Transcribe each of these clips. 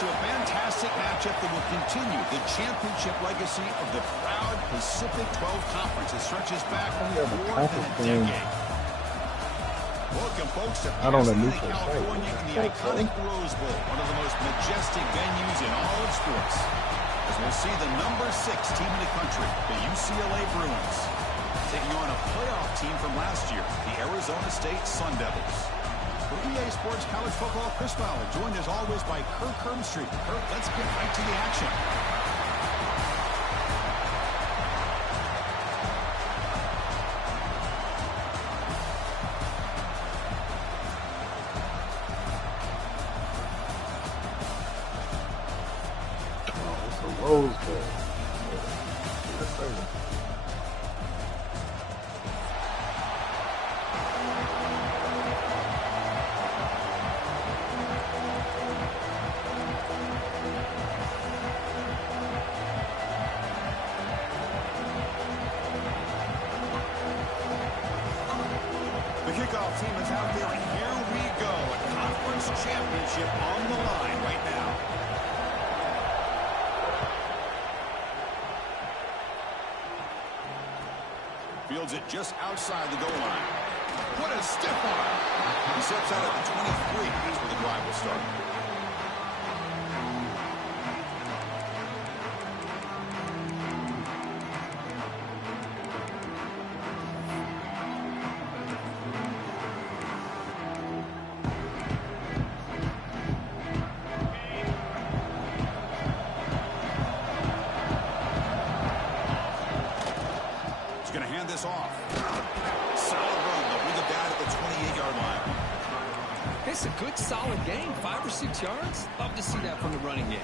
to a fantastic matchup that will continue the championship legacy of the proud Pacific 12 Conference. It stretches back more than a decade. Welcome, folks, to Pasadena, California, in the iconic Rose Bowl, one of the most majestic venues in all of sports. As we'll see the number 6 team in the country, the UCLA Bruins, taking on a playoff team from last year, the Arizona State Sun Devils. For EA Sports College Football, Chris Fowler, joined as always by Kirk Herbstreit. Kirk, let's get right to the action. Rose Bowl. The kickoff team is out there, and here we go. A conference championship on the line right now. Fields it just outside the goal line. What a stiff arm. He steps out at the 23. Here's where the drive will start. Going to hand this off. Solid run. They'll bring it down at the 28-yard line. It's a good, solid game. 5 or 6 yards. Love to see that from the running game.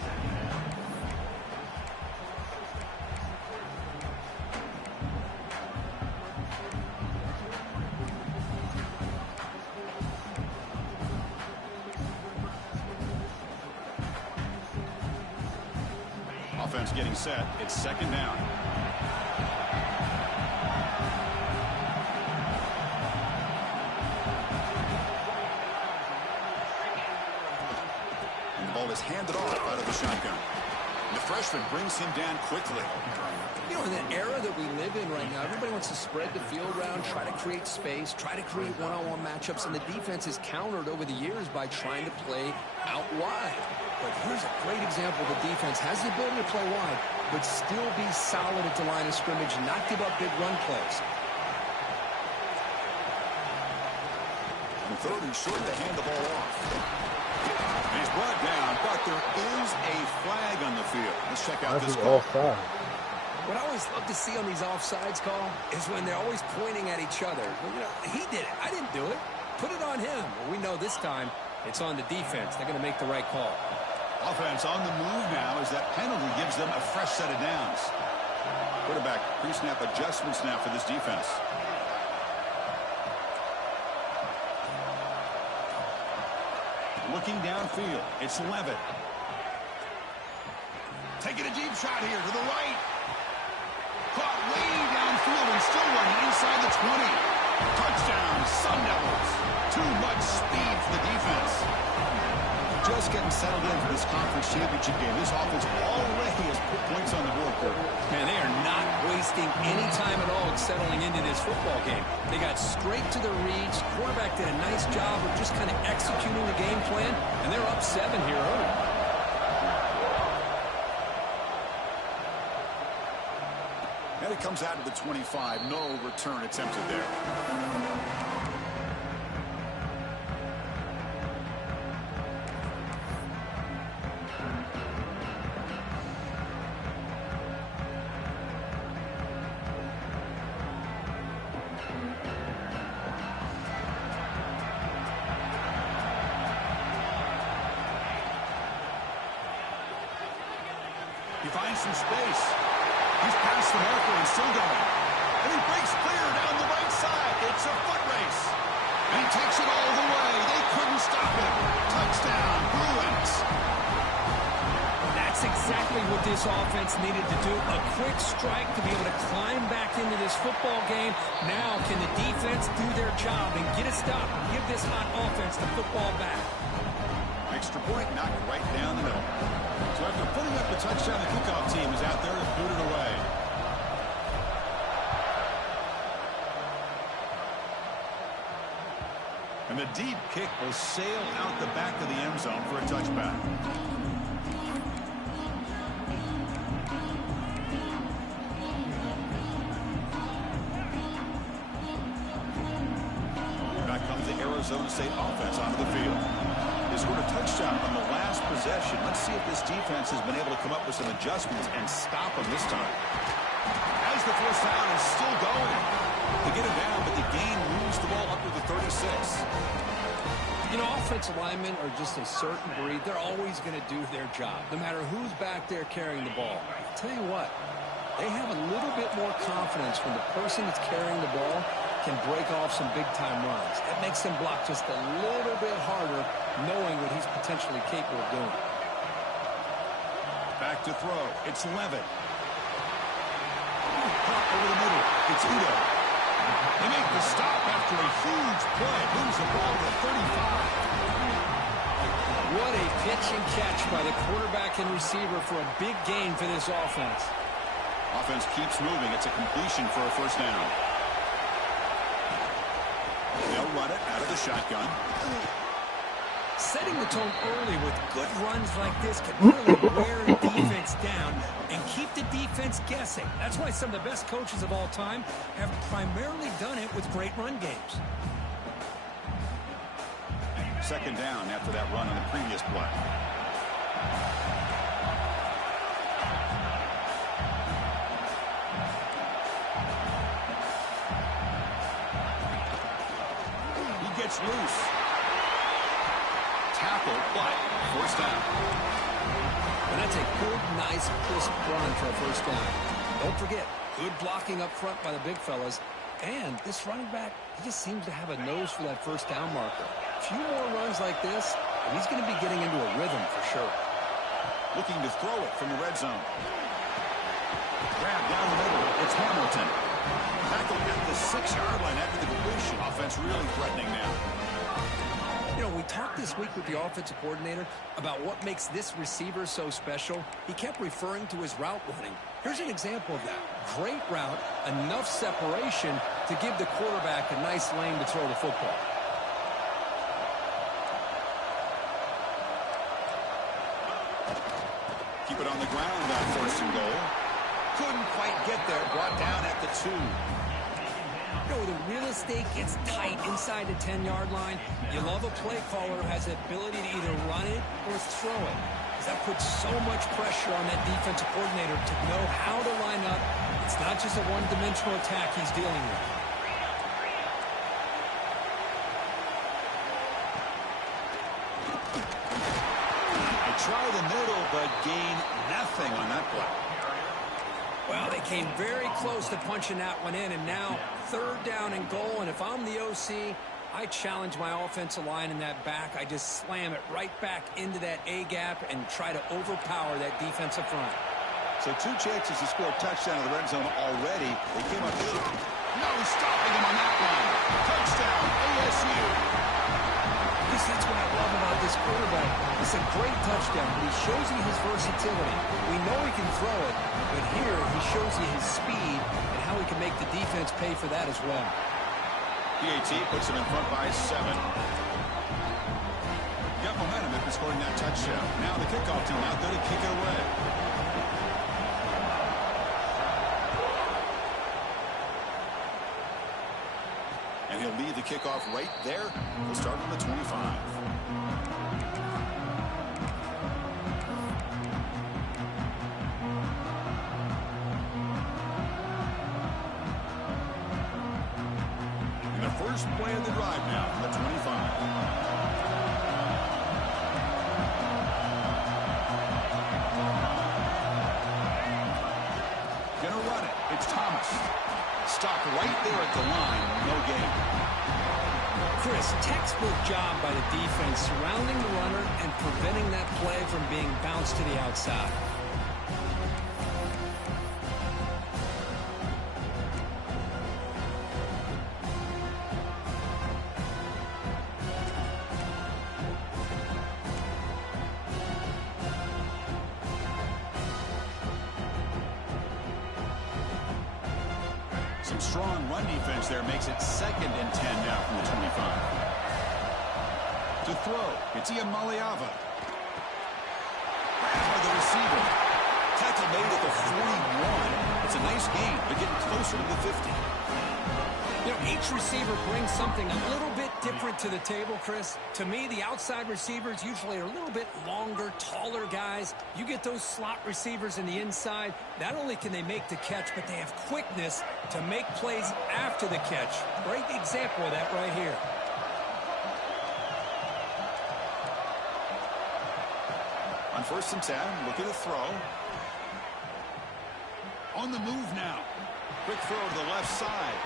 Offense getting set. It's second down. Is handed off out of the shotgun. The freshman brings him down quickly. You know, in the era that we live in right now, everybody wants to spread the field around, try to create space, try to create one-on-one matchups, and the defense is countered over the years by trying to play out wide. But here's a great example. The defense has the ability to play wide, but still be solid at the line of scrimmage and not give up big run plays. On third and short, they hand the ball off. And he's brought down, but there is a flag on the field. Let's check out this call. What I always love to see on these offsides call is when they're always pointing at each other. Well, you know, he did it. I didn't do it. Put it on him. Well, we know this time it's on the defense. They're going to make the right call. Offense on the move now as that penalty gives them a fresh set of downs. Quarterback pre-snap adjustments now for this defense. Looking downfield, it's Levitt. Taking a deep shot here to the right. Caught way downfield and still running inside the 20. Touchdown, Sun Devils. Too much speed for the defense. Just getting settled in for this conference championship game. This offense already has put points on the board. Man, they are not wasting any time at all settling into this football game. They got straight to the reads. Quarterback did a nice job of just kind of executing the game plan, and they're up 7 here early. And it comes out of the 25. No return attempted there. He finds some space. He's past the marker and still going. And he breaks clear down the right side. It's a foot race. And he takes it all the way. They couldn't stop him. Touchdown, Bruins. That's exactly what this offense needed to do. A quick strike to be able to climb back into this football game. Now can the defense do their job and get a stop and give this hot offense the football back? Extra point knocked right down the middle. So after putting up the touchdown, the kickoff team is out there to boot it away. And the deep kick will sail out the back of the end zone for a touchback. Back comes the Arizona State offense onto the field. They scored a touchdown on the last possession. Let's see if this defense has been able to come up with some adjustments and stop them this time. As the first down is still going. They get it down, but the gain moves the ball up to the 36. You know, offensive linemen are just a certain breed. They're always going to do their job, no matter who's back there carrying the ball. I'll tell you what, they have a little bit more confidence when the person that's carrying the ball can break off some big-time runs. That makes them block just a little bit harder, knowing what he's potentially capable of doing. Back to throw. It's Levitt. Caught over the middle. It's Udo. They make the stop after a huge play. Moves the ball to 35. What a pitch and catch by the quarterback and receiver for a big gain for this offense. Offense keeps moving. It's a completion for a first down. They'll run it out of the shotgun. Setting the tone early with good runs like this can really wear a defense down and keep the defense guessing. That's why some of the best coaches of all time have primarily done it with great run games. Second down after that run on the previous play. He gets loose. Tackle, but first down. And that's a good, nice, crisp run for a first down. Don't forget, good blocking up front by the big fellas. And this running back, he just seems to have a nose for that first down marker. A few more runs like this, and he's going to be getting into a rhythm for sure. Looking to throw it from the red zone. Grab down the middle. It's Hamilton. Tackle at the 6-yard line after the completion. Offense really threatening now. You know, we talked this week with the offensive coordinator about what makes this receiver so special. He kept referring to his route running. Here's an example of that. Great route, enough separation to give the quarterback a nice lane to throw the football. Keep it on the ground on first and goal. Couldn't quite get there. Brought down at the 2. You know, the real estate gets tight inside the 10-yard line. You love a play caller who has the ability to either run it or throw it. Because that puts so much pressure on that defensive coordinator to know how to line up. It's not just a one-dimensional attack he's dealing with. I try the middle, but gain nothing on that play. Well, they came very close to punching that one in, and now third down and goal. And if I'm the OC, I challenge my offensive line in that back. I just slam it right back into that A-gap and try to overpower that defensive front. So 2 chances to score a touchdown in the red zone already. They came up short. No stopping them on that one. Touchdown, ASU. That's what I love about this quarterback. It's a great touchdown, but he shows you his versatility. We know he can throw it, but here he shows you his speed and how he can make the defense pay for that as well. PAT puts him in front by 7. Got momentum after scoring that touchdown. Now the kickoff team out there to kick it away. And he'll lead the kickoff right there. We'll start on the 25. And the first play of the drive now from the 25. Gonna run it. It's Thomas. Stopped right there at the line. No gain. Chris, textbook job by the defense surrounding the runner and preventing that play from being bounced to the outside. Some strong run defense there makes it 2nd and 10 now from the 25. To throw, it's Iamaleava. Grabbed by the receiver. Tackle made at the 41. It's a nice gain. They're getting closer to the 50. You know, each receiver brings something a little bit different to the table, Chris. To me, the outside receivers usually are a little bit longer, taller guys. You get those slot receivers in the inside, not only can they make the catch, but they have quickness to make plays after the catch. Great example of that right here. On 1st and 10, look at the throw. On the move now. Quick throw to the left side.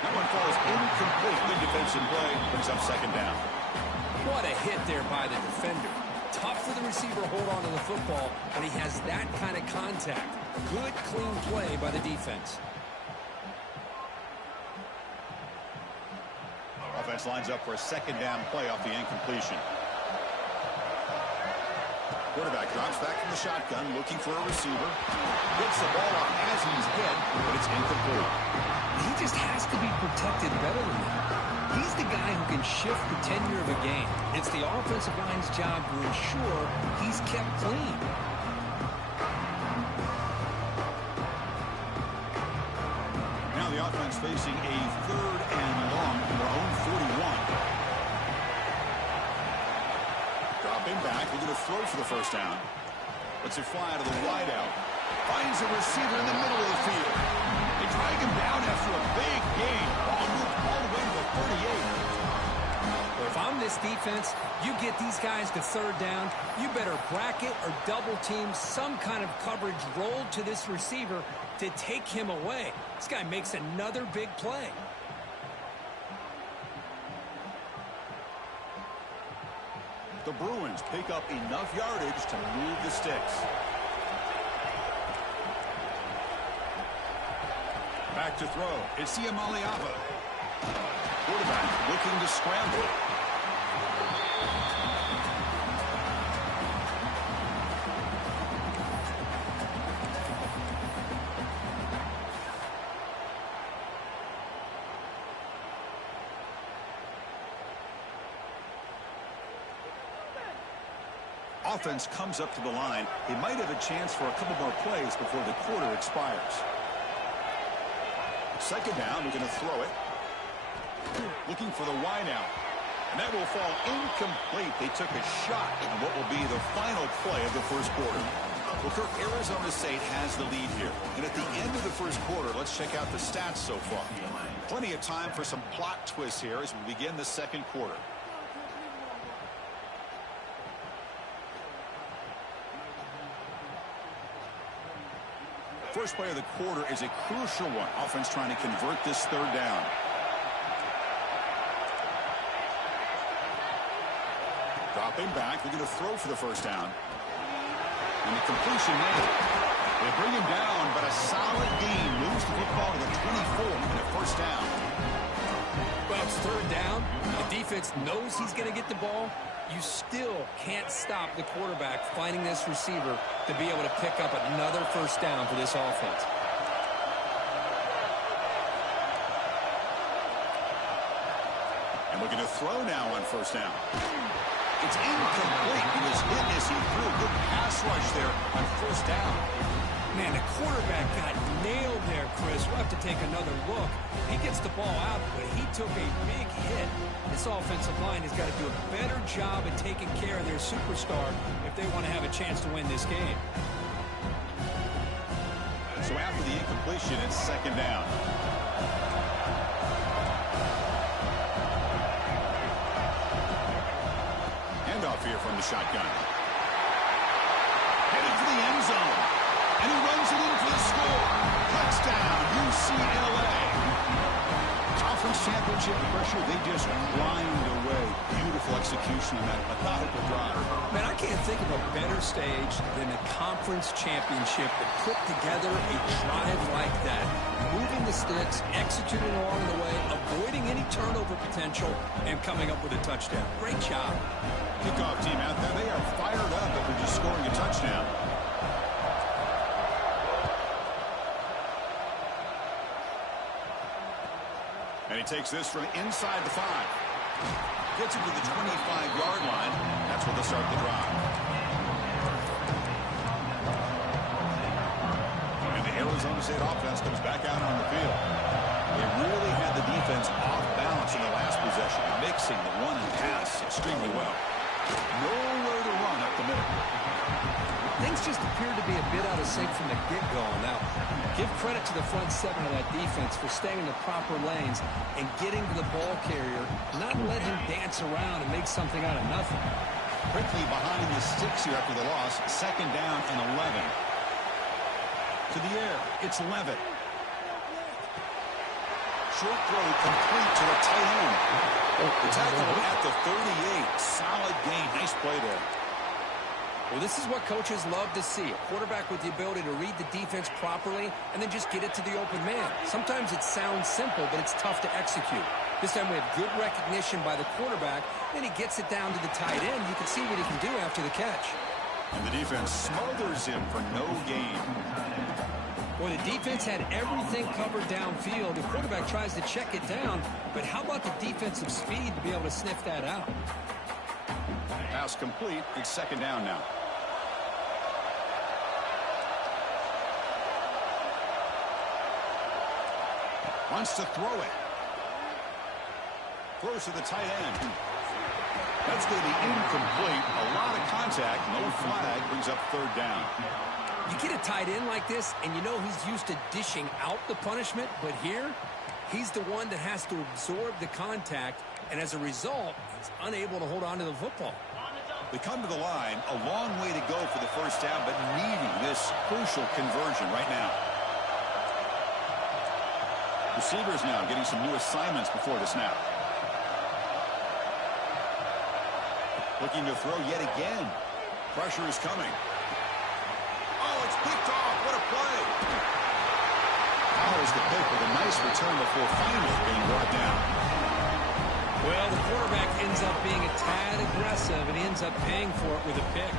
That one falls incomplete. Good defensive play. Brings up 2nd down. What a hit there by the defender. Tough for the receiver to hold on to the football when he has that kind of contact. Good, clean play by the defense. Offense lines up for a 2nd down play off the incompletion. Quarterback drops back from the shotgun, looking for a receiver. Gets the ball off as he's hit, but it's incomplete. He just has to be protected better than that. He's the guy who can shift the tenure of a game. It's the offensive line's job to ensure he's kept clean. Now the offense facing a 3rd and long from their own 41. Dropping back, we're going to throw for the 1st down. Lets it fly to the wideout. Finds a receiver in the middle of the field. They drag him down after a big gain. Ball moved all the way to the 38. Well, if I'm this defense, you get these guys to 3rd down, you better bracket or double team some kind of coverage rolled to this receiver to take him away. This guy makes another big play. The Bruins pick up enough yardage to move the sticks. Back to throw. It's Iamaleava. Quarterback looking to scramble. Offense comes up to the line. He might have a chance for a couple more plays before the quarter expires. 2nd down, we're going to throw it. Looking for the wideout. And that will fall incomplete. They took a shot on what will be the final play of the 1st quarter. Well, Kirk, Arizona State has the lead here. And at the end of the 1st quarter, let's check out the stats so far. Plenty of time for some plot twists here as we begin the 2nd quarter. First play of the quarter is a crucial one. Offense trying to convert this 3rd down. Dropping back. They're going to throw for the 1st down. And the completion made. They bring him down, but a solid gain moves the football to the 24 and a 1st down. Well, it's 3rd down. The defense knows he's going to get the ball. You still can't stop the quarterback finding this receiver to be able to pick up another 1st down for this offense. And we're going to throw now on 1st down. It's incomplete. He was hit as he threw. Good pass rush there on 1st down. Man, the quarterback got nailed there, Chris. We'll have to take another look. He gets the ball out, but he took a big hit. This offensive line has got to do a better job at taking care of their superstar if they want to have a chance to win this game. So after the incompletion, it's 2nd down. Handoff here from the shotgun. Headed for the end zone. And he runs it in for the score. Touchdown, UCLA. Conference championship pressure, they just grind away. Beautiful execution on that methodical drive. Man, I can't think of a better stage than the conference championship to put together a drive like that. Moving the sticks, executing along the way, avoiding any turnover potential, and coming up with a touchdown. Great job. Kickoff team out there, they are fired up after just scoring a touchdown. And he takes this from inside the 5. Gets it to the 25-yard line. That's where they'll start the drive. And the Arizona State offense comes back out on the field. They really had the defense off balance in the last possession, mixing the run and pass extremely well. Nowhere to run up the middle. Things just appeared to be a bit out of sync from the get-go. Now, give credit to the front 7 of that defense for staying in the proper lanes and getting to the ball carrier, not let him dance around and make something out of nothing. Quickly behind the sticks here after the loss. 2nd down and 11. To the air, it's Levitt. Short throw complete to the tight end. The tackle at the 38. Solid gain. Nice play there. Well, this is what coaches love to see. A quarterback with the ability to read the defense properly and then just get it to the open man. Sometimes it sounds simple, but it's tough to execute. This time we have good recognition by the quarterback. Then he gets it down to the tight end. You can see what he can do after the catch. And the defense smothers him for no gain. Well, the defense had everything covered downfield. The quarterback tries to check it down, but how about the defensive speed to be able to sniff that out? Pass complete. It's 2nd down now. Wants to throw it. Throws to the tight end. That's going to be incomplete. A lot of contact. No flag. Brings up 3rd down. You get a tight end like this, and you know he's used to dishing out the punishment, but here, he's the one that has to absorb the contact, and as a result, he's unable to hold on to the football. They come to the line. A long way to go for the 1st down, but needing this crucial conversion right now. Receivers now getting some new assignments before the snap. Looking to throw yet again. Pressure is coming. Oh, it's picked off. What a play. Powers the pick with a nice return before finally being brought down. Well, the quarterback ends up being a tad aggressive and he ends up paying for it with a pick.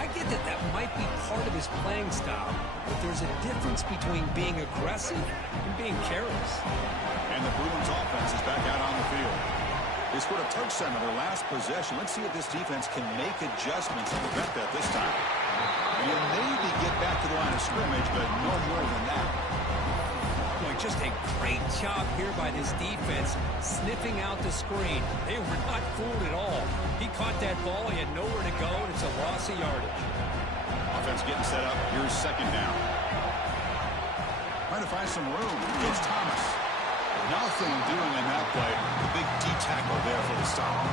I get that that might be part of his playing style, but there's a difference between being aggressive and being careless. And the Bruins offense is back out on the field. They scored a touchdown on their last possession. Let's see if this defense can make adjustments to prevent that this time. You maybe get back to the line of scrimmage, but no more than that. Boy, just a great job here by this defense, sniffing out the screen. They were not fooled at all. He caught that ball. He had nowhere to go, and it's a loss of yardage. Offense getting set up. Here's 2nd down. Trying to find some room. It's Thomas. Nothing doing in that play. The big D tackle there for the stop.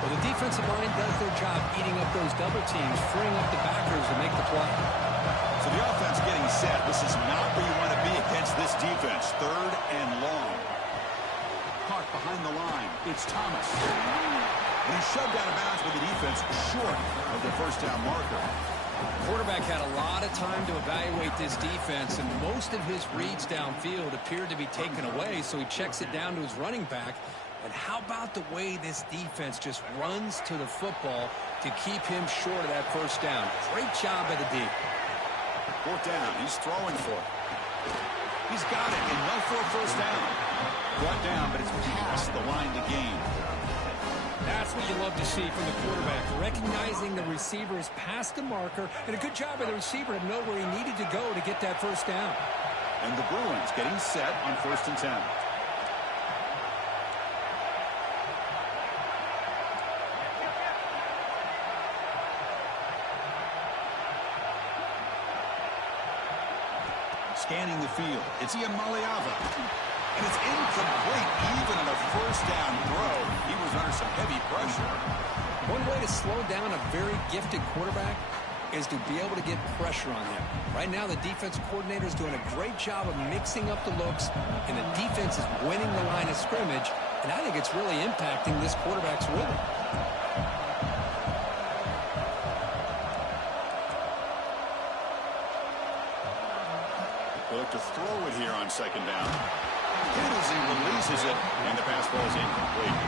Well, the defensive line does their job eating up those double teams, freeing up the backers to make the play. So the offense getting set. This is not where you want to be against this defense. 3rd and long. Caught behind the line. It's Thomas. And he's shoved out of bounds with the defense short of the 1st down marker. Quarterback had a lot of time to evaluate this defense, and most of his reads downfield appeared to be taken away, so he checks it down to his running back. And how about the way this defense just runs to the football to keep him short of that 1st down? Great job by the D. 4th down. He's throwing for it. He's got it, and no for a 1st down. Brought down, but it's past the line to gain. That's what you love to see from the quarterback, recognizing the receiver is past the marker, and a good job by the receiver to know where he needed to go to get that 1st down. And the Bruins getting set on 1st and 10. Scanning the field. It's Iamaleava. And it's incomplete, even on a 1st down throw. He was under some heavy pressure. One way to slow down a very gifted quarterback is to be able to get pressure on him. Right now, the defense coordinator is doing a great job of mixing up the looks, and the defense is winning the line of scrimmage, and I think it's really impacting this quarterback's rhythm. They look to throw it here on 2nd down. And as he releases it, and the pass ball is incomplete.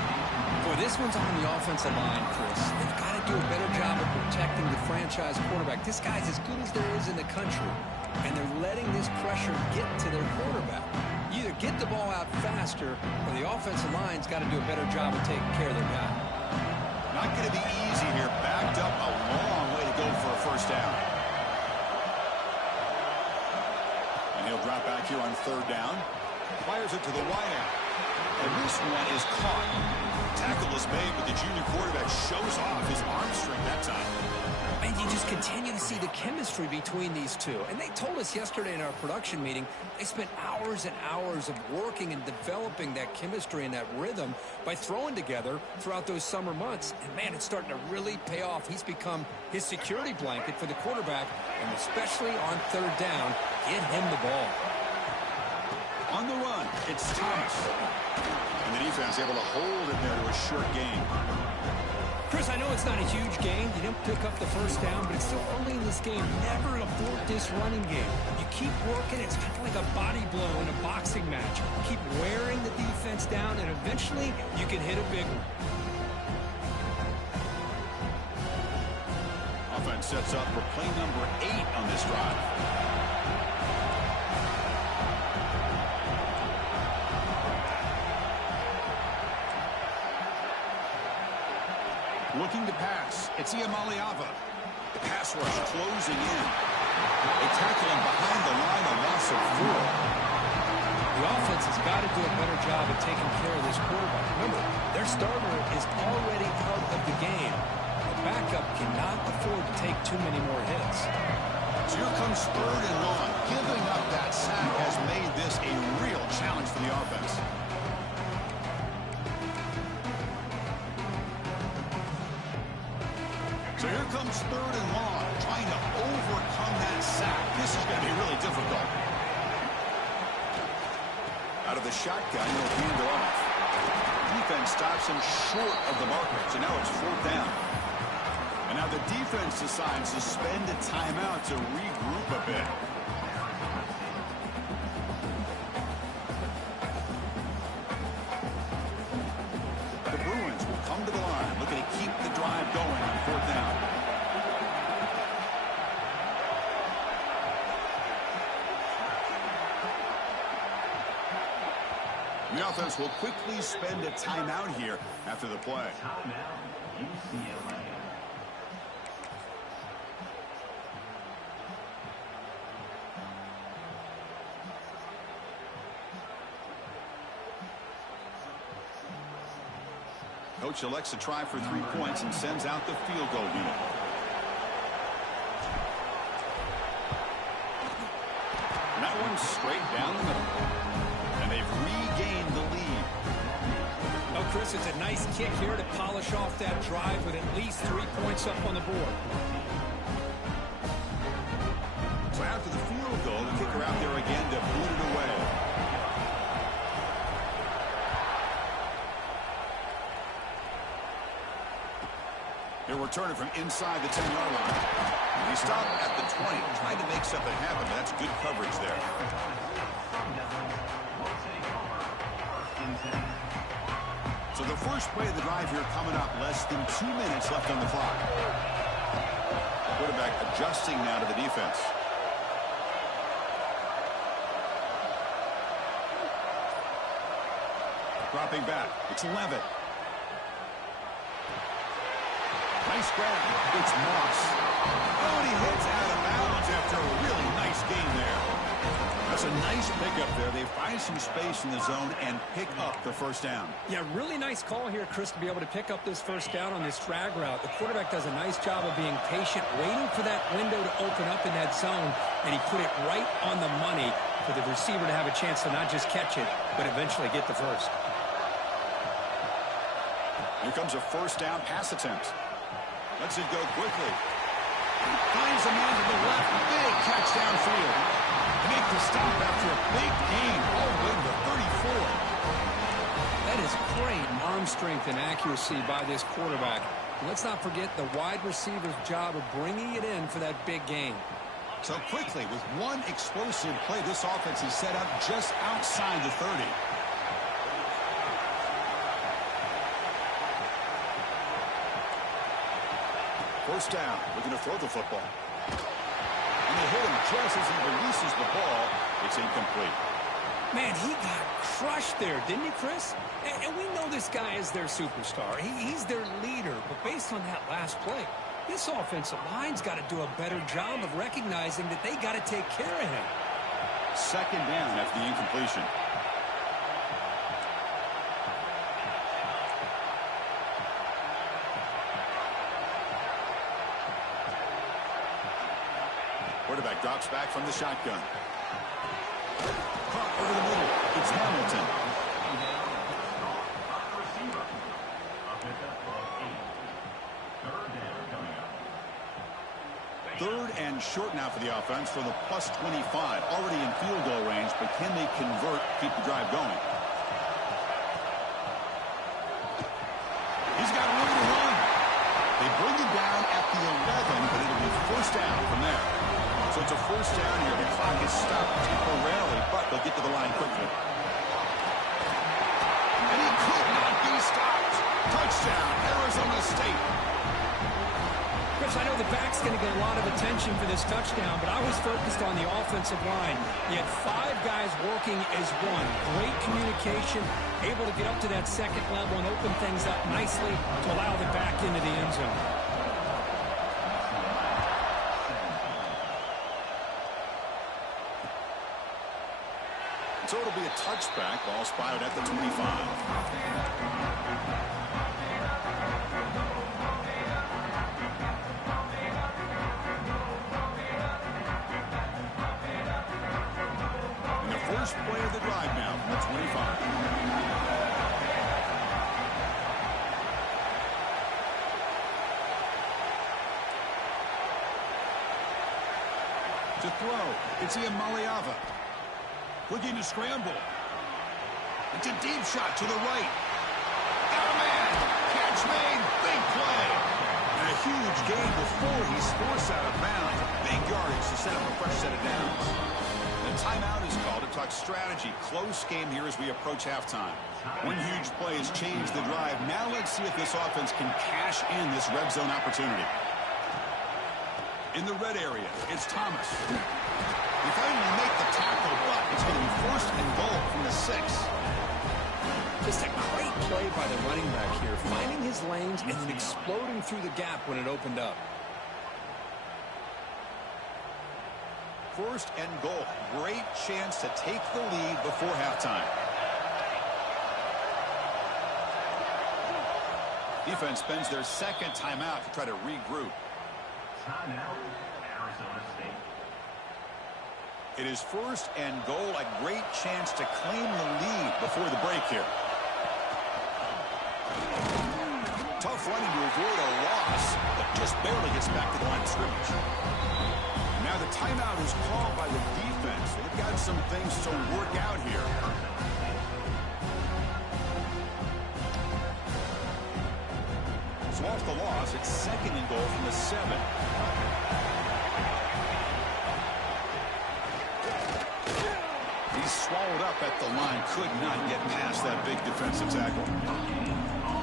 Boy, this one's on the offensive line, Chris. They've got to do a better job of protecting the franchise quarterback. This guy's as good as there is in the country, and they're letting this pressure get to their quarterback. You either get the ball out faster, or the offensive line's got to do a better job of taking care of their guy. Not going to be easy here. Backed up a long way to go for a first down. And he'll drop back here on third down. Fires it to the wideout. And this one is caught. Tackle is made, but the junior quarterback shows off his arm strength that time. And you just continue to see the chemistry between these two. And they told us yesterday in our production meeting, they spent hours and hours of working and developing that chemistry and that rhythm by throwing together throughout those summer months. And, man, it's starting to really pay off. He's become his security blanket for the quarterback, and especially on third down, get him the ball. On the run, it's Thomas. And the defense able to hold it there to a short gain. Chris, I know it's not a huge game. You didn't pick up the first down, but it's still early in this game. Never abort this running game. You keep working. It's kind of like a body blow in a boxing match. Keep wearing the defense down, and eventually you can hit a big one. Offense sets up for play number 8 on this drive. Looking to pass. It's Iamaleava. Pass rush closing in. They tackle him behind the line, a loss of 4. The offense has got to do a better job of taking care of this quarterback. Remember, their starter is already out of the game. The backup cannot afford to take too many more hits. So here comes third and long. Giving up that sack has made this a real challenge for the offense. So here comes third and long, trying to overcome that sack. This is going to be really difficult. Out of the shotgun, he'll hand it off. Defense stops him short of the marker, so now it's fourth down. And now the defense decides to spend a timeout to regroup a bit. The Bruins will come to the line, looking to keep the drive going on fourth down. The offense will quickly spend a timeout here after the play. Coach elects to try for 3 points and sends out the field goal unit. And that one's straight down the middle. And they've regained the lead. Oh, Chris, it's a nice kick here to polish off that drive with at least 3 points up on the board. So after the field goal, the kicker out there again to boot it away. They're returning from inside the 10-yard line. He stopped at the 20, trying to make something happen. That's good coverage there. So the first play of the drive here coming up, less than 2 minutes left on the clock. Quarterback adjusting now to the defense. Dropping back. It's Levitt. Nice grab. It's Moss. Oh, and he hits out of bounds after a really nice game there. That's a nice pickup there. They find some space in the zone and pick up the first down. Yeah, really nice call here, Chris, to be able to pick up this first down on this drag route. The quarterback does a nice job of being patient, waiting for that window to open up in that zone, and he put it right on the money for the receiver to have a chance to not just catch it, but eventually get the first. Here comes a first down pass attempt. Lets it go quickly. Finds a man to the left. Big catch downfield. Make the stop after a big gain all the way to the 34. That is great arm strength and accuracy by this quarterback. And let's not forget the wide receiver's job of bringing it in for that big gain. So quickly, with one explosive play, this offense is set up just outside the 30. First down, looking to throw the football. And they hit him just as he releases the ball. It's incomplete. Man, he got crushed there, didn't he, Chris? And we know this guy is their superstar. He's their leader. But based on that last play, this offensive line's got to do a better job of recognizing that they got to take care of him. Second down after the incompletion. Quarterback drops back from the shotgun. Caught over the middle. It's Hamilton. Third and short now for the offense from the +25. Already in field goal range, but can they convert, keep the drive going? He's got room to run. They bring him down at the 11, but it'll be first down from there. So it's a first down here. The clock is stopped temporarily, but they'll get to the line quickly. And he could not be stopped. Touchdown, Arizona State. Chris, I know the back's going to get a lot of attention for this touchdown, but I was focused on the offensive line. You had 5 guys working as one. Great communication, able to get up to that second level and open things up nicely to allow the back into the end zone. So it'll be a touchback. Ball spotted at the 25. And the first play of the drive now from the 25. To throw, it's Ian Maliava. Looking to scramble. It's a deep shot to the right. Got a man. Catch made. Big play. And a huge gain before he's forced out of bounds. Big yardage to set up a fresh set of downs. The timeout is called to talk strategy. Close game here as we approach halftime. One huge play has changed the drive. Now let's see if this offense can cash in this red zone opportunity. In the red area, it's Thomas. He finally make the tackle, but it's going to be first and goal from the 6. Just a great play by the running back here, finding his lanes and then exploding through the gap when it opened up. First and goal. Great chance to take the lead before halftime. Defense spends their second timeout to try to regroup. Timeout, Arizona State. It is first and goal, a great chance to claim the lead before the break here. Tough running to avoid a loss, but just barely gets back to the line of scrimmage. Now the timeout is called by the defense. They've got some things to work out here. So off the loss, it's second and goal from the 7. He's swallowed up at the line. Could not get past that big defensive tackle.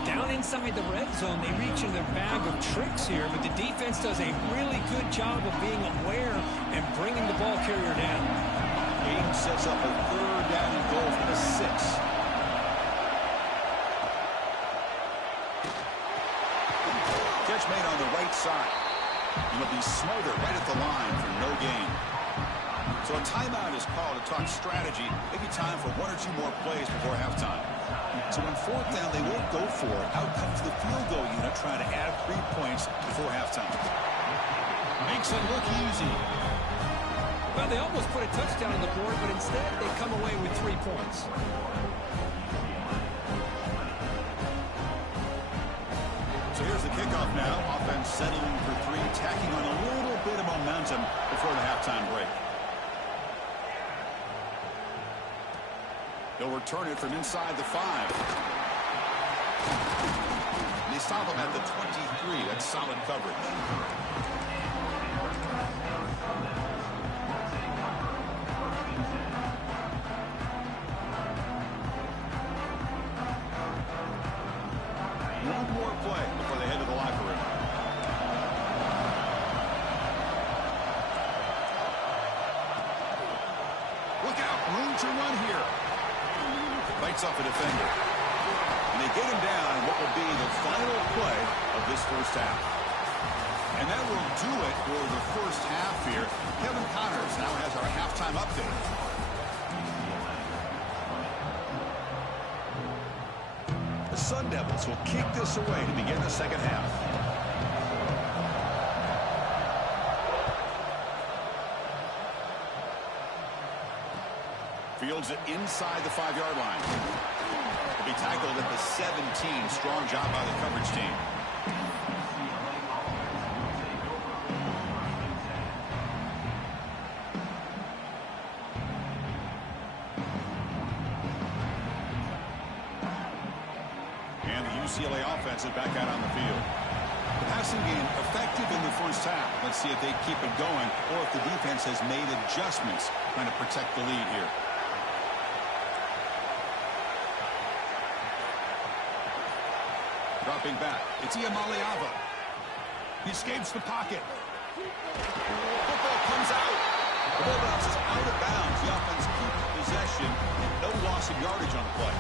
Down inside the red zone, they reach in their bag of tricks here, but the defense does a really good job of being aware and bringing the ball carrier down. Game sets up a third down and goal from the 6. Catch made on the right side. It'll be smothered right at the line for no gain. So a timeout is called to talk strategy. Maybe time for 1 or 2 more plays before halftime. So on fourth down, they won't go for it. Out comes the field goal unit trying to add 3 points before halftime. Makes it look easy. Well, they almost put a touchdown on the board, but instead they come away with 3 points. So here's the kickoff now. Offense settling for 3, tacking on a little bit of momentum before the halftime break. They'll return it from inside the 5. They stop him at the 23. That's solid coverage. One more play before they head to the locker room. Look out, room to run here. Fights off a defender. And they get him down in what will be the final play of this first half. And that will do it for the first half here. Kevin Connors now has our halftime update. The Sun Devils will kick this away to begin the second half. Fields it inside the 5-yard line. He'll be tackled at the 17. Strong job by the coverage team. And the UCLA offense is back out on the field. The passing game effective in the first half. Let's see if they keep it going or if the defense has made adjustments trying to protect the lead here. Dropping back, it's Iamaleava. He escapes the pocket. Football comes out. The ball bounces out of bounds. The offense keeps possession and no loss of yardage on the play.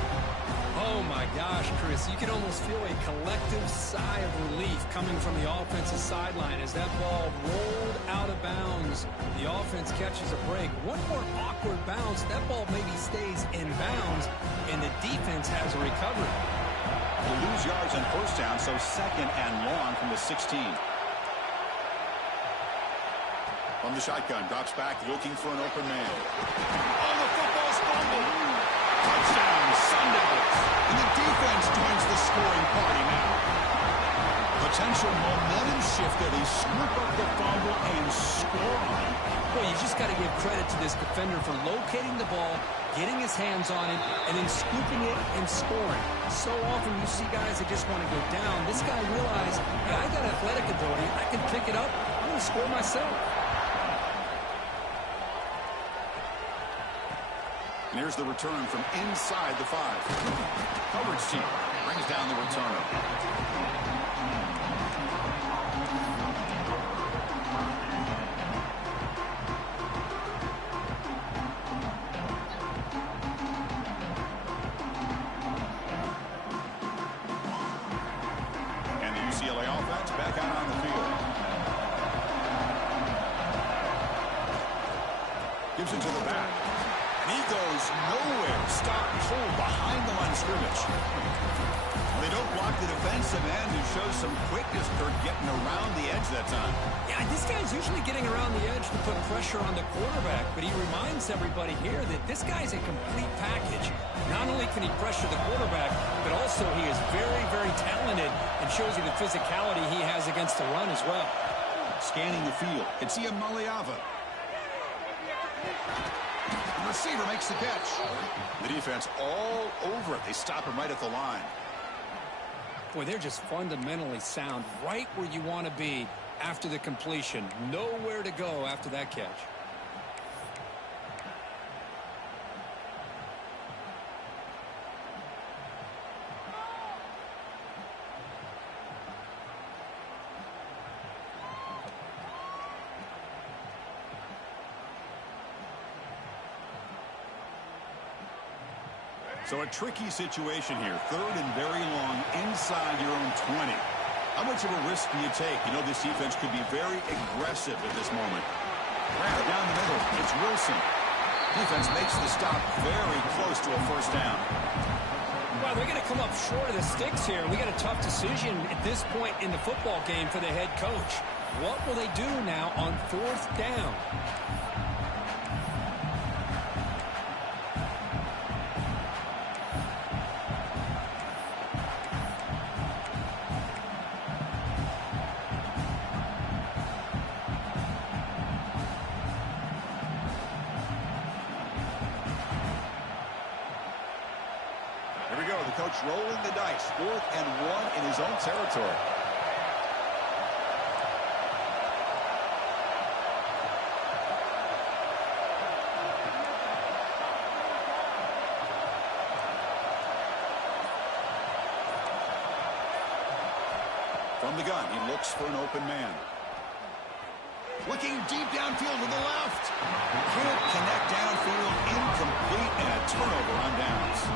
Oh my gosh, Chris, you can almost feel a collective sigh of relief coming from the offensive sideline as that ball rolled out of bounds. The offense catches a break. One more awkward bounce, that ball maybe stays in bounds, and the defense has a recovery. They lose yards on first down, so second and long from the 16. From the shotgun, drops back, looking for an open man. Oh, the football's fumbled. Touchdown, Sun Devils. And the defense joins the scoring party now. Potential momentum shift there. They scoop up the fumble and score on it. Boy, you just got to give credit to this defender for locating the ball, getting his hands on it, and then scooping it and scoring. So often you see guys that just want to go down. This guy realized, hey, I got athletic ability. I can pick it up. I'm going to score myself. And here's the return from inside the 5. Coverage team brings down the returner. UCLA offense back out on the field. Gives it to the back. And he goes nowhere. Stop pulled behind the line of scrimmage. They don't block the defensive end, who shows some quickness for getting around the edge that time. Yeah, this guy's usually getting around the edge to put pressure on the quarterback, but he reminds everybody here that this guy's a complete package. Not only can he pressure the quarterback, but also he is very, very talented and shows you the physicality he has against the run as well. Scanning the field, it's Iamaleava. The receiver makes the catch. The defense all over it. They stop him right at the line. Boy, they're just fundamentally sound, right where you want to be after the completion. Nowhere to go after that catch. So a tricky situation here. Third and very long inside your own 20. How much of a risk do you take? You know this defense could be very aggressive at this moment. Grab down the middle. It's Wilson. Defense makes the stop very close to a first down. Well, they're going to come up short of the sticks here. We got a tough decision at this point in the football game for the head coach. What will they do now on fourth down? Coach rolling the dice. 4th and 1 in his own territory. From the gun, he looks for an open man. Looking deep downfield to the left. Can't connect downfield. Incomplete and a turnover on downs.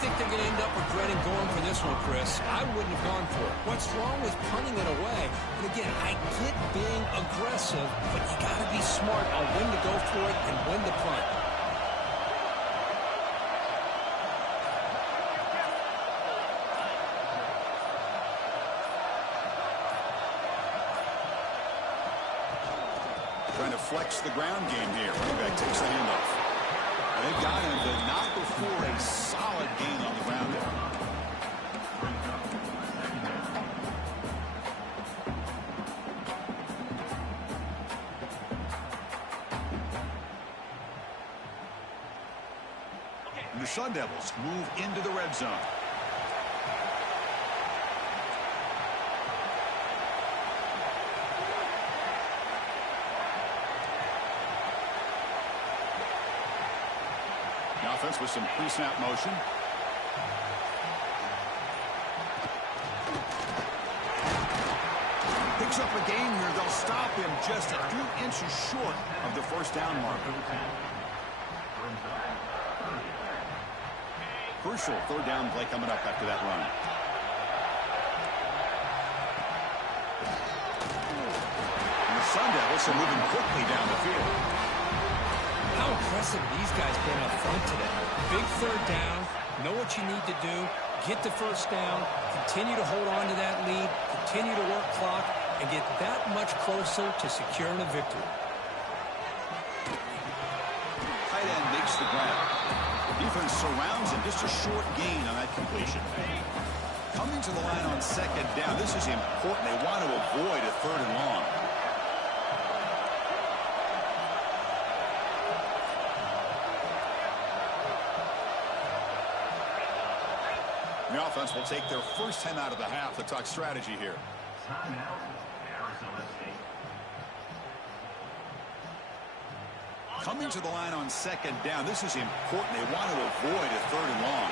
think they're going to end up regretting going for this one, Chris. I wouldn't have gone for it. What's wrong with punting it away? And again, I get being aggressive, but you got to be smart on when to go for it and when to punt. Trying to flex the ground game here. Running back takes the handoff. They've got him, but not before a solid gain on the ground there. And the Sun Devils move into the red zone. Offense with some pre-snap motion. Picks up a gain here. They'll stop him just a few inches short of the first down marker. Crucial third down play coming up after that run. And the Sun Devils are moving quickly down the field. How impressive these guys been up front today. Big third down, know what you need to do, get the first down, continue to hold on to that lead, continue to work clock, and get that much closer to securing a victory. Tight end makes the grab. Defense surrounds him, just a short gain on that completion. Coming to the line on second down, this is important. They want to avoid a third and long. The offense will take their first 10 out of the half to talk strategy here. Timeout, Arizona State. Coming to the line on second down, this is important. They want to avoid a third and long.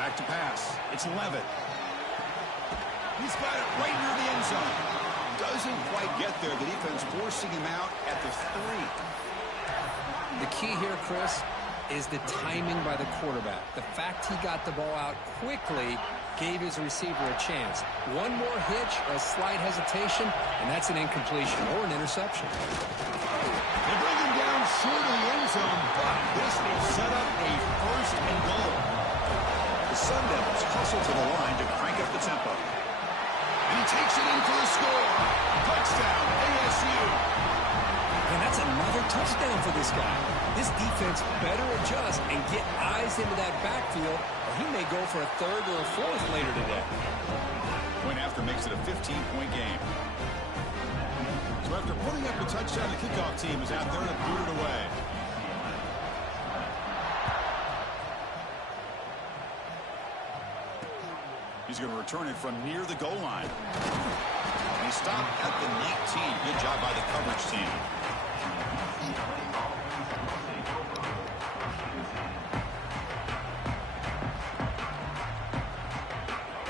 Back to pass. It's Levitt. He's got it right near the end zone. Doesn't quite get there. The defense forcing him out at the 3. The key here, Chris, is the timing by the quarterback. The fact he got the ball out quickly gave his receiver a chance. One more hitch or a slight hesitation, and that's an incompletion or an interception. They bring him down short of the end zone, but this will set up a first and goal. The Sun Devils hustle to the line to crank up the tempo. And he takes it in for the score. Touchdown, ASU. And that's another touchdown for this guy. This defense better adjust and get eyes into that backfield, or he may go for a third or a fourth later today. Point after makes it a 15-point game. So after putting up a touchdown, the kickoff team is out there to boot it away. He's going to return it from near the goal line. And he stopped at the 19. Good job by the coverage team.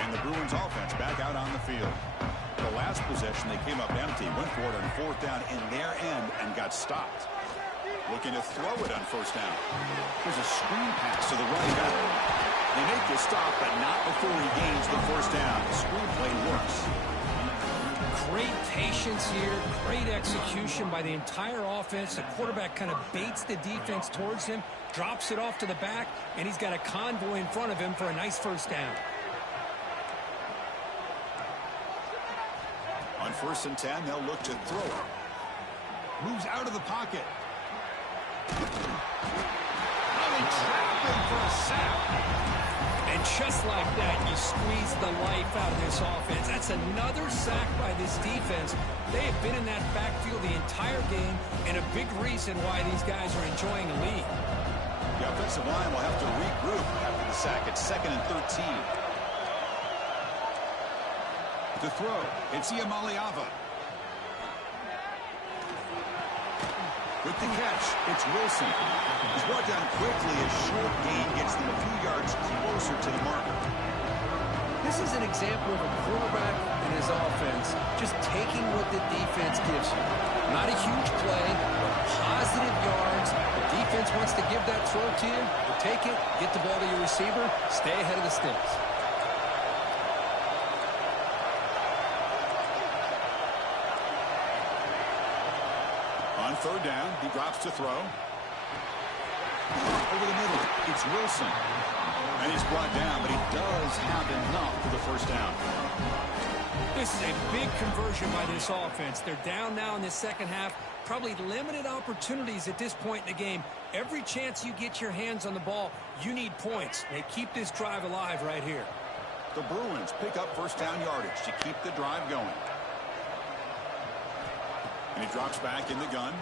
And the Bruins offense back out on the field. The last possession, they came up empty, went for it on fourth down in their end and got stopped. Looking to throw it on first down. There's a screen pass to the running back. They make the stop, but not before he gains the first down. The screen play works. Great patience here, great execution by the entire offense. The quarterback kind of baits the defense towards him, drops it off to the back, and he's got a convoy in front of him for a nice first down. On 1st and 10, they'll look to throw it. Moves out of the pocket. Now they trap him for a sack. And just like that, you squeeze the life out of this offense. That's another sack by this defense. They have been in that backfield the entire game, and a big reason why these guys are enjoying a lead. The offensive line will have to regroup after the sack. It's 2nd and 13. To throw, it's Iamaleava. With the catch, it's Wilson. He's brought down quickly. A short gain gets them a few yards closer to the marker. This is an example of a quarterback and his offense just taking what the defense gives you. Not a huge play, but positive yards. The defense wants to give that throw to you. You take it, get the ball to your receiver, stay ahead of the sticks. On third down, he drops to throw. Over the middle, it's Wilson. And he's brought down, but he does have enough for the first down. This is a big conversion by this offense. They're down now in the second half. Probably limited opportunities at this point in the game. Every chance you get your hands on the ball, you need points. They keep this drive alive right here. The Bruins pick up first down yardage to keep the drive going. And he drops back in the gun.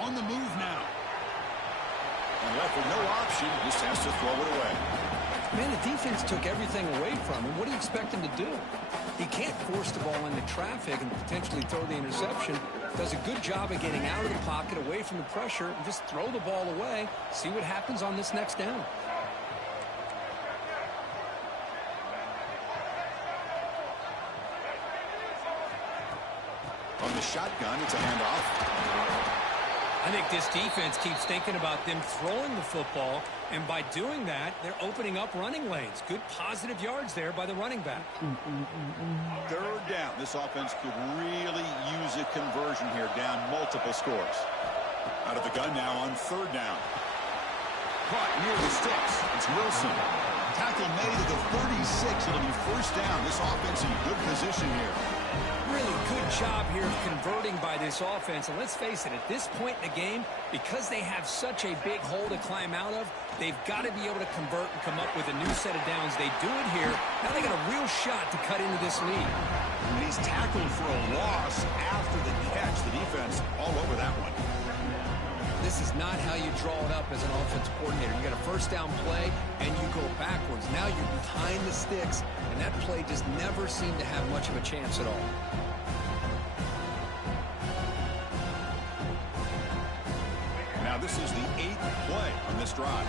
On the move now. And left with no option, just has to throw it away. Man, the defense took everything away from him. What do you expect him to do? He can't force the ball into traffic and potentially throw the interception. Does a good job of getting out of the pocket, away from the pressure, and just throw the ball away. See what happens on this next down. On the shotgun, it's a handoff. I think this defense keeps thinking about them throwing the football, and by doing that, they're opening up running lanes. Good positive yards there by the running back. Third down. This offense could really use a conversion here, down multiple scores. Out of the gun now on third down. Caught near the sticks. It's Wilson. Tackle made at the 36. It'll be first down. This offense in good position here. Really good job here of converting by this offense. And let's face it, at this point in the game, because they have such a big hole to climb out of, they've got to be able to convert and come up with a new set of downs. They do it here. Now they got a real shot to cut into this lead. And he's tackled for a loss after the catch. The defense all over that one. This is not how you draw it up as an offensive coordinator. You got a first down play, and you go backwards. Now you're behind the sticks, and that play just never seemed to have much of a chance at all. Now this is the 8th play on this drive.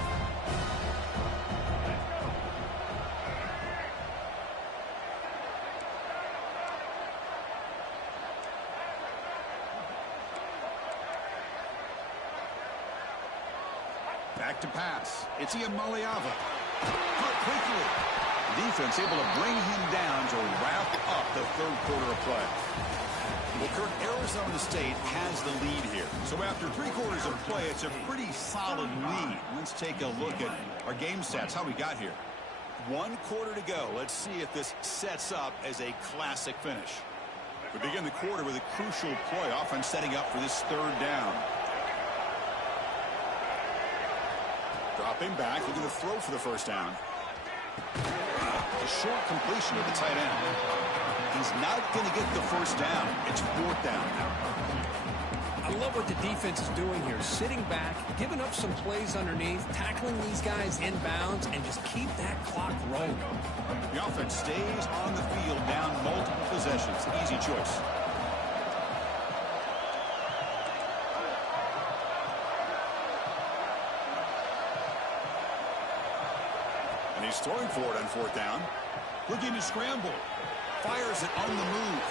Back to pass. It's Iamaleava. Caught quickly. Defense able to bring him down to wrap up the third quarter of play. Well, Kirk, Arizona State has the lead here. So after 3 quarters of play, it's a pretty solid lead. Let's take a look at our game stats, how we got here. 1 quarter to go. Let's see if this sets up as a classic finish. We begin the quarter with a crucial play, offense setting up for this third down. Dropping back, looking to throw for the first down. A short completion of the tight end. He's not going to get the first down. It's 4th down. I love what the defense is doing here. Sitting back, giving up some plays underneath, tackling these guys in bounds, and just keep that clock rolling. The offense stays on the field, down multiple possessions. Easy choice. And he's throwing for it on 4th down. Looking to scramble. Fires it on the move.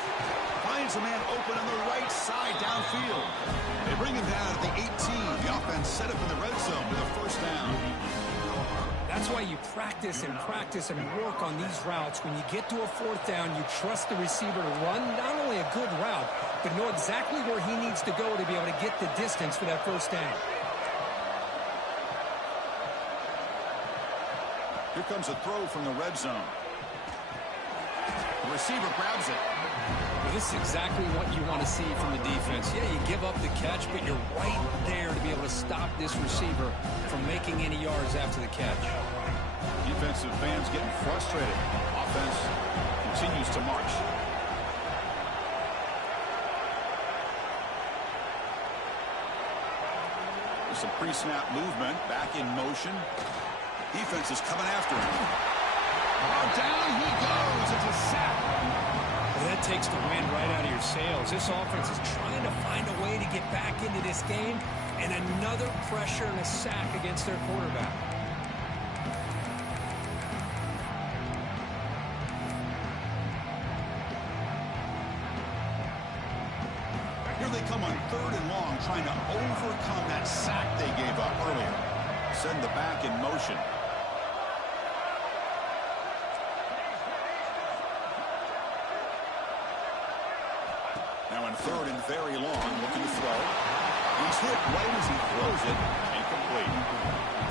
Finds a man open on the right side downfield. They bring him down at the 18. The offense set up in the red zone with a first down. That's why you practice and work on these routes. When you get to a 4th down, you trust the receiver to run not only a good route, but know exactly where he needs to go to be able to get the distance for that first down. Here comes a throw from the red zone. The receiver grabs it. Well, this is exactly what you want to see from the defense. Yeah, you give up the catch, but you're right there to be able to stop this receiver from making any yards after the catch. Defensive fans getting frustrated. Offense continues to march. There's some pre-snap movement. Back in motion. Defense is coming after him. Oh, down he goes. It's a sack. Well, that takes the wind right out of your sails. This offense is trying to find a way to get back into this game, and another pressure and a sack against their quarterback. come on 3rd and long, trying to overcome that sack they gave up earlier. Send the back in motion. Now in 3rd and very long, looking to throw. He's hit right as he throws it. Incomplete.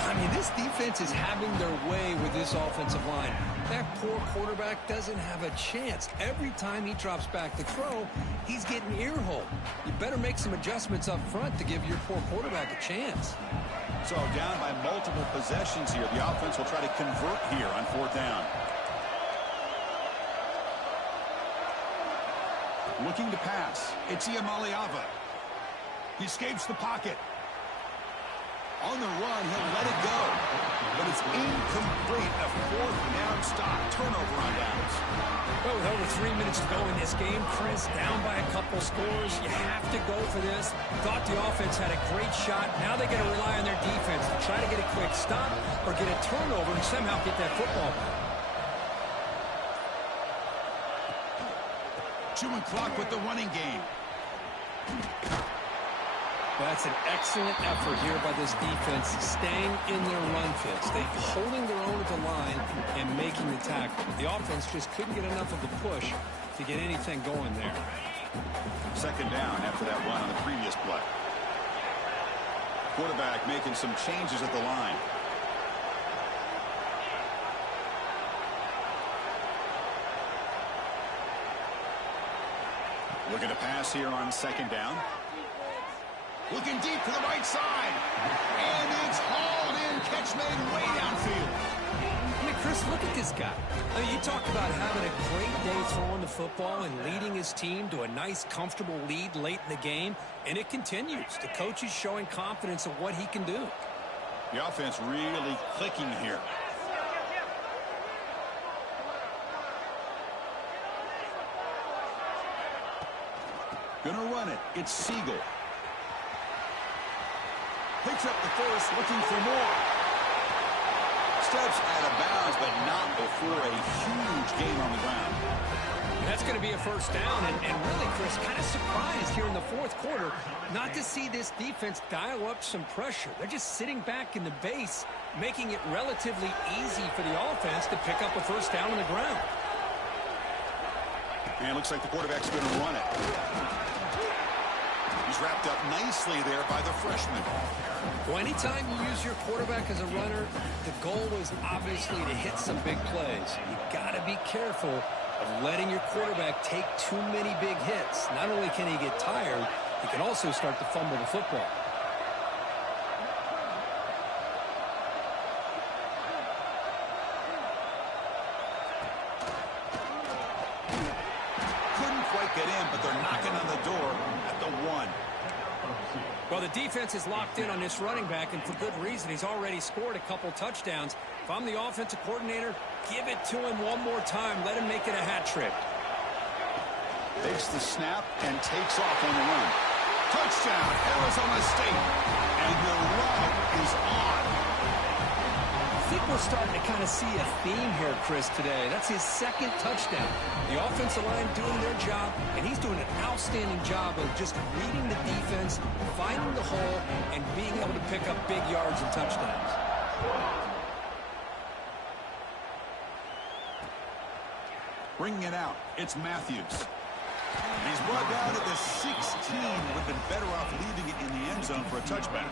I mean, this defense is having their way with this offensive line. That poor quarterback doesn't have a chance. Every time he drops back to throw, he's getting earholed. You better make some adjustments up front to give your poor quarterback a chance. So down by multiple possessions here. The offense will try to convert here on 4th down. Looking to pass. It's Iamaleava. He escapes the pocket. On the run, he'll let it go. But it's incomplete. A 4th down stop. Turnover on downs. Well, with over 3 minutes to go in this game, Chris, down by a couple scores, you have to go for this. Thought the offense had a great shot. Now they got to rely on their defense to try to get a quick stop or get a turnover and somehow get that football back. Chewing clock with the running game. That's an excellent effort here by this defense, staying in their run fits. They're holding their own at the line and making the tackle. The offense just couldn't get enough of the push to get anything going there. 2nd down after that run on the previous play. Quarterback making some changes at the line. Looking to pass here on 2nd down. Looking deep to the right side. And it's hauled in. Catch made way downfield. I mean, Chris, look at this guy. I mean, you talk about having a great day throwing the football and leading his team to a nice, comfortable lead late in the game, and it continues. The coach is showing confidence in what he can do. The offense really clicking here. Gonna run it. It's Siegel. Picks up the first, looking for more. Steps out of bounds, but not before a huge gain on the ground. And that's going to be a 1st down, and really, Chris, kind of surprised here in the 4th quarter not to see this defense dial up some pressure. They're just sitting back in the base, making it relatively easy for the offense to pick up a 1st down on the ground. And it looks like the quarterback's going to run it. He's wrapped up nicely there by the freshman. Well, anytime you use your quarterback as a runner, the goal is obviously to hit some big plays. You got to be careful of letting your quarterback take too many big hits. Not only can he get tired, he can also start to fumble the football. Couldn't quite get in, but they're knocking on the door at the 1. Well, the defense is locked in on this running back, and for good reason. He's already scored a couple touchdowns. If I'm the offensive coordinator, give it to him one more time. Let him make it a hat trick. Takes the snap and takes off on the run. Touchdown, Arizona State. And the run is on. I think we're starting to kind of see a theme here, Chris, today. That's his 2nd touchdown. The offensive line doing their job, and he's doing an outstanding job of just reading the defense, finding the hole, and being able to pick up big yards and touchdowns. Bringing it out, it's Matthews. And he's brought down at the 16. Would have been better off leaving it in the end zone for a touchback.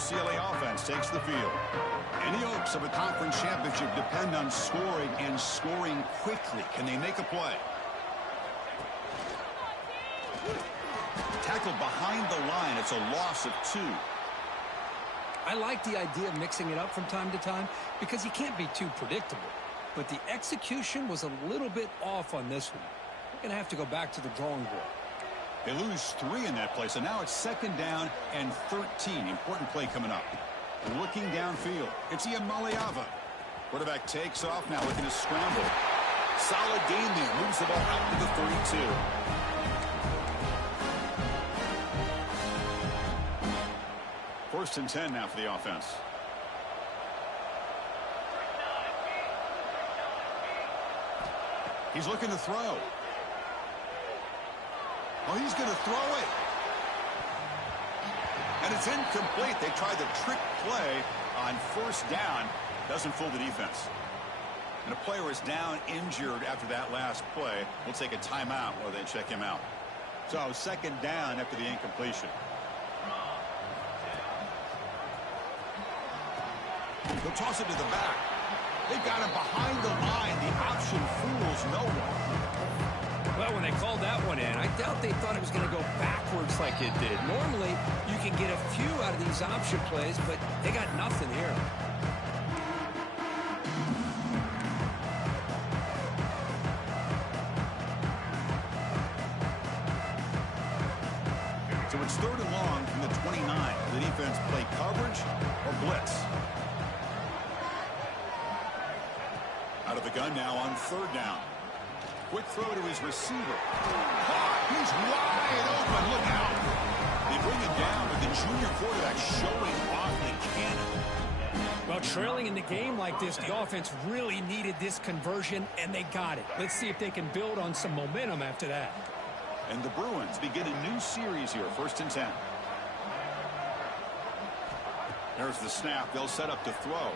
UCLA offense takes the field. Any hopes of a conference championship depend on scoring and scoring quickly. Can they make a play? Tackled behind the line. It's a loss of 2. I like the idea of mixing it up from time to time because you can't be too predictable. But the execution was a little bit off on this one. We're going to have to go back to the drawing board. They lose 3 in that play, so now it's 2nd down and 13. Important play coming up. Looking downfield, it's Iamaleava. Quarterback takes off now, looking to scramble. Solid gain there, moves the ball out to the 32. First and 10 now for the offense. He's looking to throw. Oh, he's going to throw it. And it's incomplete. They tried the trick play on first down. Doesn't fool the defense. And a player is down injured after that last play. We'll take a timeout while they check him out. So second down after the incompletion. They'll toss it to the back. They've got him behind the line. The option fools no one. Well, when they called that one in, I doubt they thought it was going to go backwards like it did. Normally, you can get a few out of these option plays, but they got nothing here. So it's third and long from the 29. The defense play coverage or blitz. Out of the gun now on third down. Quick throw to his receiver. Caught. He's wide open. Look out. They bring it down with the junior quarterback showing off the cannon. Well, trailing in the game like this, the offense really needed this conversion, and they got it. Let's see if they can build on some momentum after that. And the Bruins begin a new series here, 1st and 10. There's the snap. They'll set up to throw.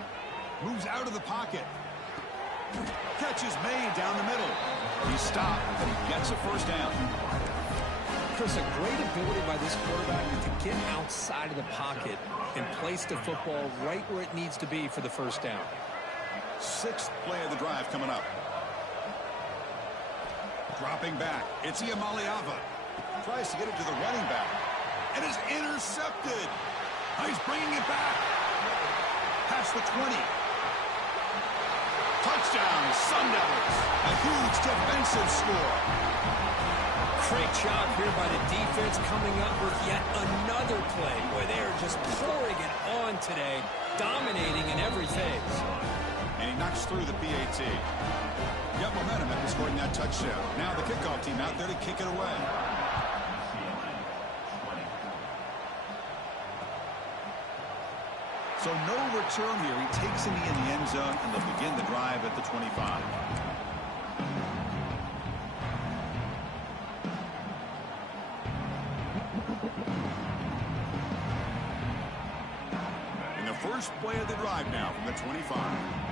Moves out of the pocket. Catch is made down the middle. He stopped, but he gets a first down. Chris, a great ability by this quarterback to get outside of the pocket and place the football right where it needs to be for the first down. 6th play of the drive coming up. Dropping back. It's Iamaleava. Tries to get it to the running back. And is intercepted. He's bringing it back. Past the 20. Touchdown, Sun Devils. A huge defensive score. Great job here by the defense coming up with yet another play. Boy, they are just pouring it on today, dominating in every phase. And he knocks through the PAT. Got momentum after scoring that touchdown. Now the kickoff team out there to kick it away. So no return here. He takes him in the end zone, and they'll begin the drive at the 25. In the first play of the drive now from the 25.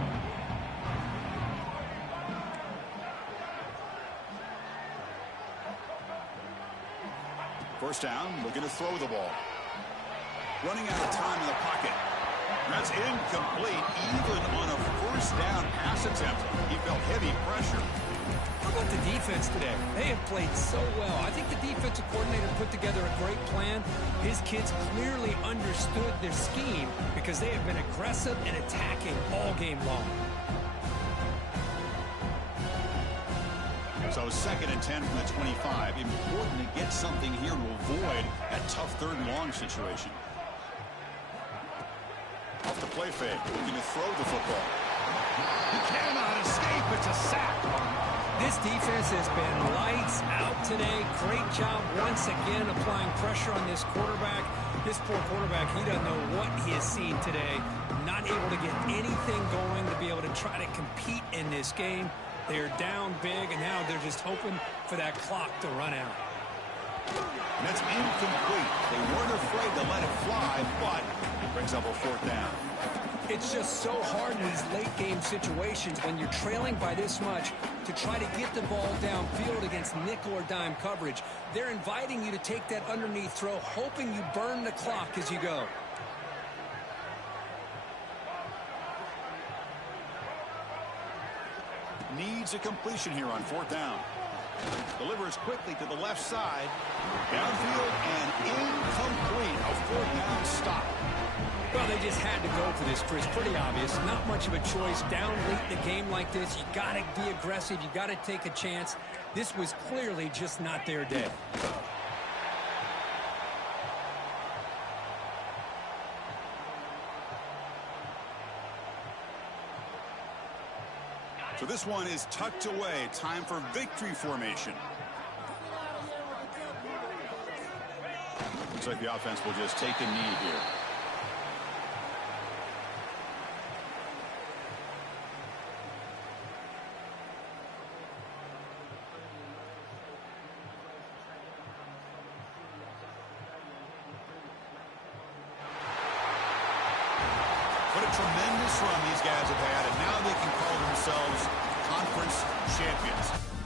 First down, looking to throw the ball. Running out of time in the pocket. That's incomplete, even on a first down pass attempt. He felt heavy pressure. How about the defense today? They have played so well. I think the defensive coordinator put together a great plan. His kids clearly understood their scheme because they have been aggressive and attacking all game long. So 2nd and 10 from the 25. Important to get something here to avoid that tough third and long situation. Off the play fake, looking to throw the football. He cannot escape. It's a sack. This defense has been lights out today. Great job once again applying pressure on this quarterback. This poor quarterback, he doesn't know what he has seen today. Not able to get anything going to be able to try to compete in this game. They're down big, and now they're just hoping for that clock to run out. And that's incomplete. They weren't afraid to let it fly, but it brings up a 4th down. It's just so hard in these late-game situations when you're trailing by this much to try to get the ball downfield against nickel or dime coverage. They're inviting you to take that underneath throw, hoping you burn the clock as you go. Needs a completion here on 4th down. Delivers quickly to the left side. Downfield and incomplete. A 4th down stop. Well, they just had to go for this, Chris. Pretty obvious. Not much of a choice. Down late in the game like this, you got to be aggressive. You got to take a chance. This was clearly just not their day. So this one is tucked away. Time for victory formation. Looks like the offense will just take a knee here. tremendous run these guys have had, and now they can call themselves conference champions.